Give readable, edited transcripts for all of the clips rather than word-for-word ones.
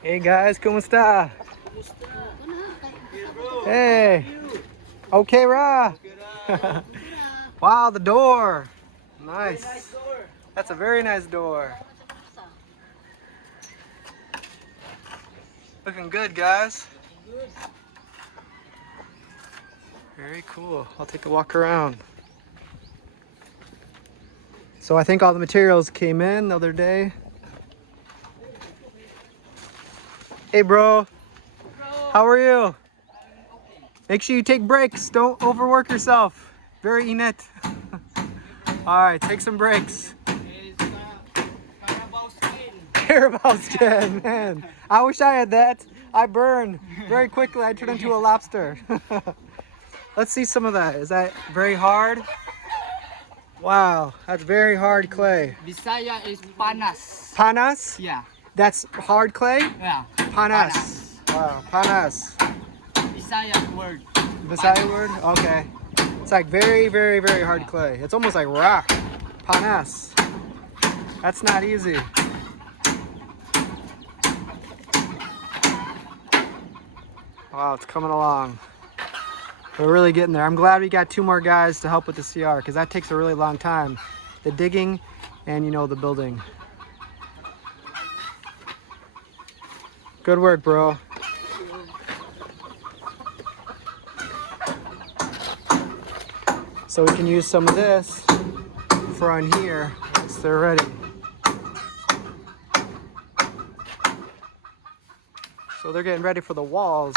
Hey guys, ¿cómo está? Hey. Okay, Ra. Wow, the door. Nice. That's a very nice door. Looking good, guys. Very cool. I'll take a walk around. So I think all the materials came in the other day. Hey, bro. How are you? Make sure you take breaks. Don't overwork yourself. Very inet. All right, take some breaks. Carabao skin, man. I wish I had that. I burn very quickly. I turn into a lobster. Let's see some of that. Is that very hard? Wow, that's very hard clay. Bisaya is panas. Panas? Yeah. That's hard clay? Yeah. Panas. Wow, panas. Bisaya word. Bisaya word? Okay. It's like very, very, very hard clay. It's almost like rock. Panas. That's not easy. Wow, it's coming along. We're really getting there. I'm glad we got 2 more guys to help with the CR because that takes a really long time. The digging and, you know, the building. Good work, bro. So we can use some of this for on here once they're ready. So they're getting ready for the walls.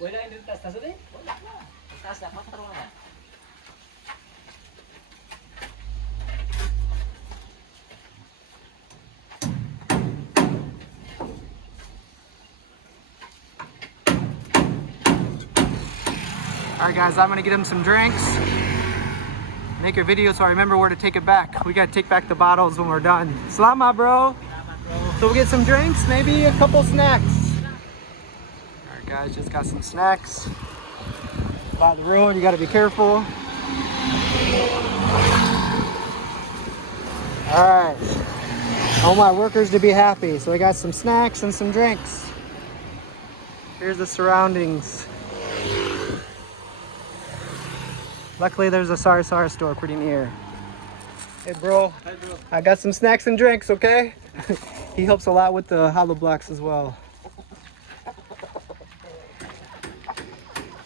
Wala yung tas ulit? Wala na. Tas na, makatarong na. All right, guys, I'm gonna get him some drinks. Make a video so I remember where to take it back. We gotta take back the bottles when we're done. Salama, bro. So we'll get some drinks, maybe a couple snacks. All right, guys, just got some snacks. By the road, you gotta be careful. All right, I want my workers to be happy. So I got some snacks and some drinks. Here's the surroundings. Luckily, there's a Sari store pretty near. Hey, bro. Hi, bro. I got some snacks and drinks, okay? He helps a lot with the hollow blocks as well.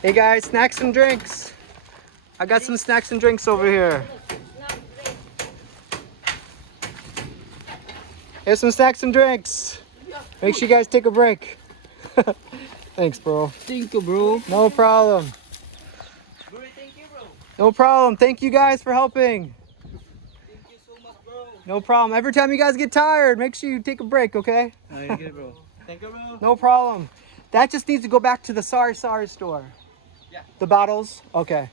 Hey, guys, snacks and drinks. I got some snacks and drinks over here. Here's some snacks and drinks. Make sure you guys take a break. Thanks, bro. Thank you, bro. No problem. Bro, thank you, bro. No problem. Thank you guys for helping. Thank you so much, bro. No problem. Every time you guys get tired, make sure you take a break, okay? Thank you, bro. Thank you, bro. No problem. That just needs to go back to the Sorry store. Yeah. The bottles? Okay.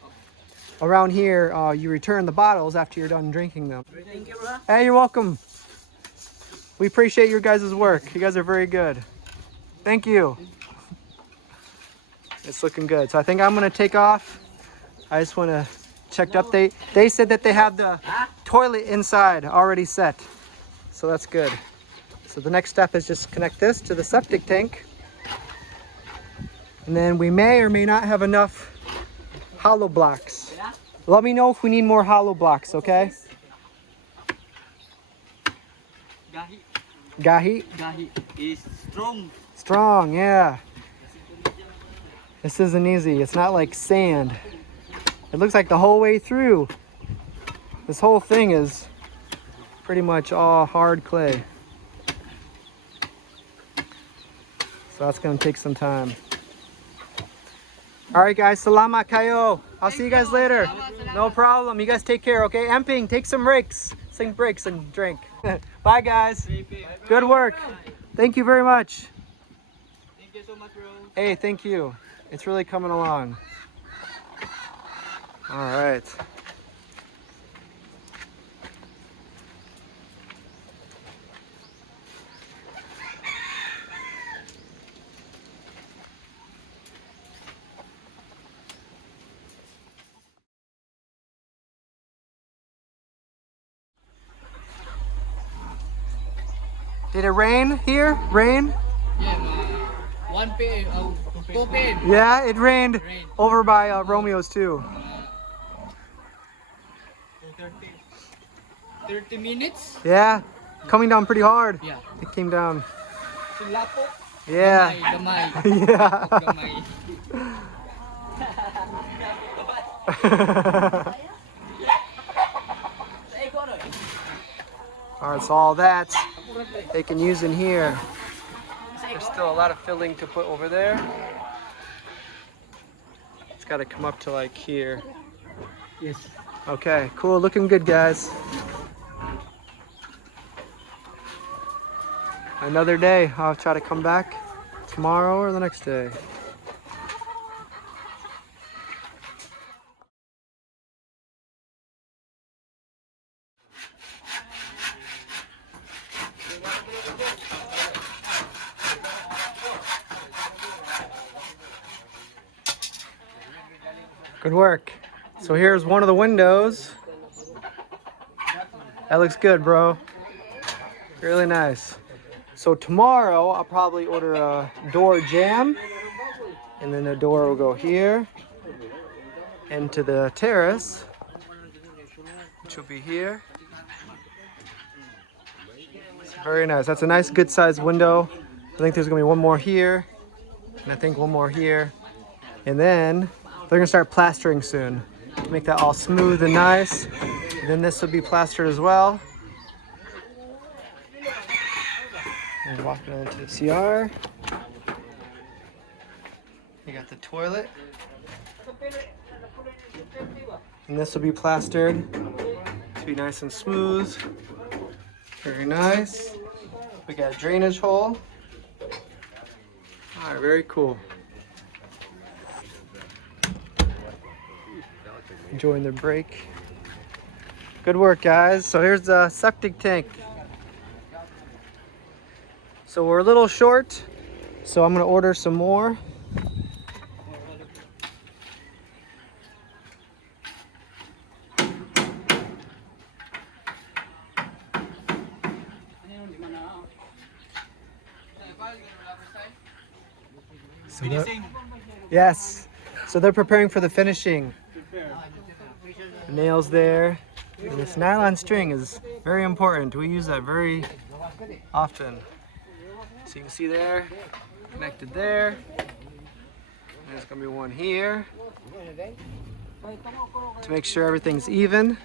Around here, you return the bottles after you're done drinking them. Thank you, bro. Hey, you're welcome. We appreciate your guys' work. You guys are very good. Thank you. It's looking good. So I think I'm gonna take off. I just wanna check the update. They said that they have the toilet inside already set. So that's good. So the next step is just connect this to the septic tank. And then we may or may not have enough hollow blocks. Let me know if we need more hollow blocks, okay? Gahi? Gahi is strong. Strong, yeah. This isn't easy. It's not like sand. It looks like the whole way through, this whole thing is pretty much all hard clay. So that's gonna take some time. All right, guys, salamat kayo. I'll see you guys later. No problem. You guys take care, okay? Emping, take some breaks. Sing breaks and drink. Bye, guys. Good work. Thank you very much. Thank you so much, bro. Hey, thank you. It's really coming along. All right. Did it rain here? Rain? Yeah, 1 p.m. 2 p.m. Yeah, it rained over by Romeo's too. 30 minutes? Yeah, coming down pretty hard. Yeah. It came down. Sulapo? Yeah. Gamay. Yeah. Gamay. All right, so all that they can use in here. There's still a lot of filling to put over there. It's got to come up to like here. Yes. Okay, cool. Looking good, guys. Another day. I'll try to come back tomorrow or the next day. Good work. So here's one of the windows. That looks good, bro. Really nice. So tomorrow I'll probably order a door jamb, and then the door will go here into the terrace, which will be here. It's very nice. That's a nice good sized window. I think there's gonna be one more here, and I think one more here. And then they're gonna start plastering soon to make that all smooth and nice. And then this will be plastered as well. And walking into the CR. You got the toilet. And this will be plastered to be nice and smooth. Very nice. We got a drainage hole. All right, very cool. Enjoying their break. Good work, guys. So here's the septic tank. So we're a little short, so I'm gonna order some more. So yes. So they're preparing for the finishing. The nails there. And this nylon string is very important. We use that very often. So you can see there, connected there. And there's gonna be one here to make sure everything's even.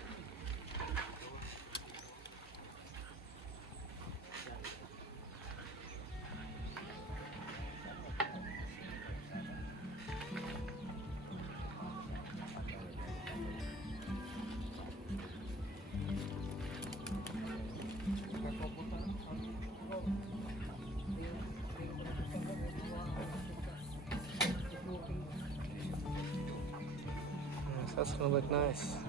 That's gonna look nice.